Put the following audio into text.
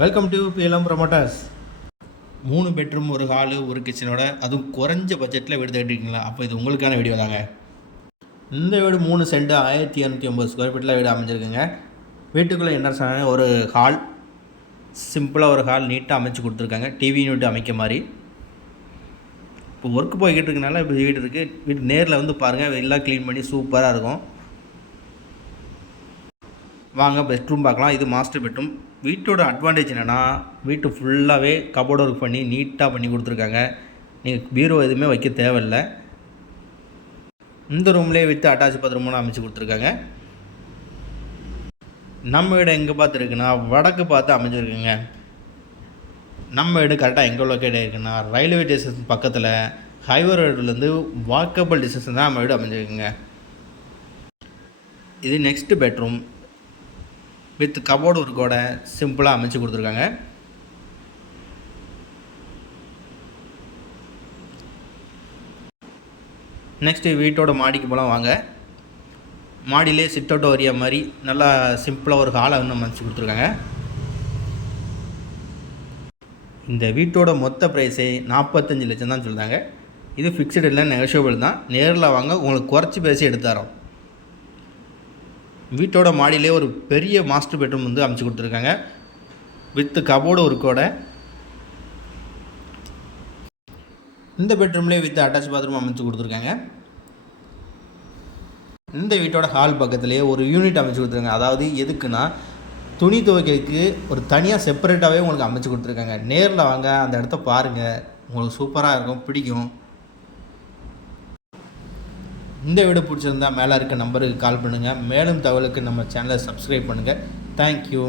Welcome to BLM promoters மூணு bedroom ஒரு hall ஒரு கிச்சனோட அதுவும் குறைஞ்ச பட்ஜெட்டில் வீடு தேடிட்டீங்களா அப்போ இது உங்களுக்கான வீடியோ தாங்க. இந்த வீடு மூணு சென்ட் ஆயிரத்தி இரநூத்தி ஐம்பது ஸ்கொயர் ஃபீட்டில் வீடு அமைஞ்சிருக்குங்க. வீட்டுக்குள்ளே என்ன சொன்னாங்க? ஒரு ஹால் சிம்பிளாக ஒரு ஹால் நீட்டாக அமைச்சு கொடுத்துருக்காங்க. டிவி யூனிட் அமைக்க மாதிரி. இப்போ ஒர்க் போய்கிட்டு இருக்கனால இப்போ வீடு இருக்குது வீட்டு நேரில் வந்து பாருங்கள் எல்லாம் க்ளீன் பண்ணி சூப்பராக இருக்கும். வாங்க பெட்ரூம் பார்க்கலாம். இது மாஸ்டர் பெட்ரூம் வீட்டோட அட்வான்டேஜ் என்னென்னா வீட்டு ஃபுல்லாகவே கபோர்டு ஒர்க் பண்ணி நீட்டாக பண்ணி கொடுத்துருக்காங்க. நீங்கள் பீரோ எதுவுமே வைக்க தேவையில்லை. இந்த ரூம்லேயே வித்து அட்டாச் பாத்ரூம்னு அமைச்சு கொடுத்துருக்காங்க. நம்ம வீடு எங்கே பார்த்துருக்குன்னா வடக்கு பார்த்து அமைஞ்சிருக்குங்க. நம்ம வீடு கரெக்டாக எங்கே லொக்கேட் இருக்குன்னா ரயில்வே ஸ்டேஷன் பக்கத்தில் ஹைவே ரோடுலேருந்து வாக்கபிள் டிஸ்டன்ஸ் தான் நம்ம வீடு அமைஞ்சிருக்குங்க. இது நெக்ஸ்ட்டு பெட்ரூம் வித் கபோர்டு ஒர்க்கோட சிம்பிளாக அமைச்சு கொடுத்துருக்காங்க. நெக்ஸ்ட்டு வீட்டோட மாடிக்கு போகலாம் வாங்க. மாடியிலே சிட் அவுட் ஏரியா மாதிரி நல்லா சிம்பிளாக ஒரு ஹாலை வந்து அமைச்சு கொடுத்துருக்காங்க. இந்த வீட்டோட மொத்த ப்ரைஸே நாற்பத்தஞ்சு லட்சம் தான் சொல்லுறாங்க இது ஃபிக்ஸ்டு இல்லை நெகஷியபிள் தான். நேரில் வாங்க உங்களுக்கு குறைச்சி பேசி எடுத்து தரோம். வீட்டோட மாடியிலே ஒரு பெரிய மாஸ்டர் பெட்ரூம் வந்து அமைச்சு கொடுத்துருக்காங்க. வித்து கபோர்டு ஒர்க்கோட இந்த பெட்ரூம்லேயே வித் அட்டாச் பாத்ரூம் அமைச்சு கொடுத்துருக்காங்க. இந்த வீட்டோட ஹால் பக்கத்துலேயே ஒரு யூனிட் அமைச்சு கொடுத்துருக்காங்க. அதாவது எதுக்குன்னா துணி துவைக்கிறதுக்கு ஒரு தனியாக செப்பரேட்டாகவே உங்களுக்கு அமைச்சு கொடுத்துருக்காங்க. நேரில் வாங்க அந்த இடத்த பாருங்கள் உங்களுக்கு சூப்பராக இருக்கும் பிடிக்கும். இந்த வீடியோ பிடிச்சிருந்தா மேலே இருக்க நம்பருக்கு கால் பண்ணுங்கள் மேலும் தகவலுக்கு நம்ம சேனலை சப்ஸ்கிரைப் பண்ணுங்கள் தேங்க்யூ